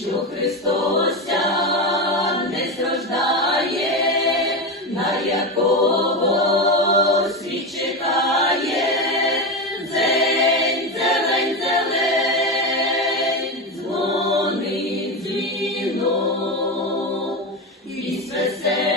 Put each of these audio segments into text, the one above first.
що Христося не страждає, на якого світ чекає, дзень, зелень, зелень, дзвонить дзвінок, і свесе.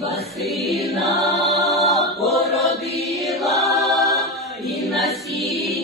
Ніва сина породила і насіння.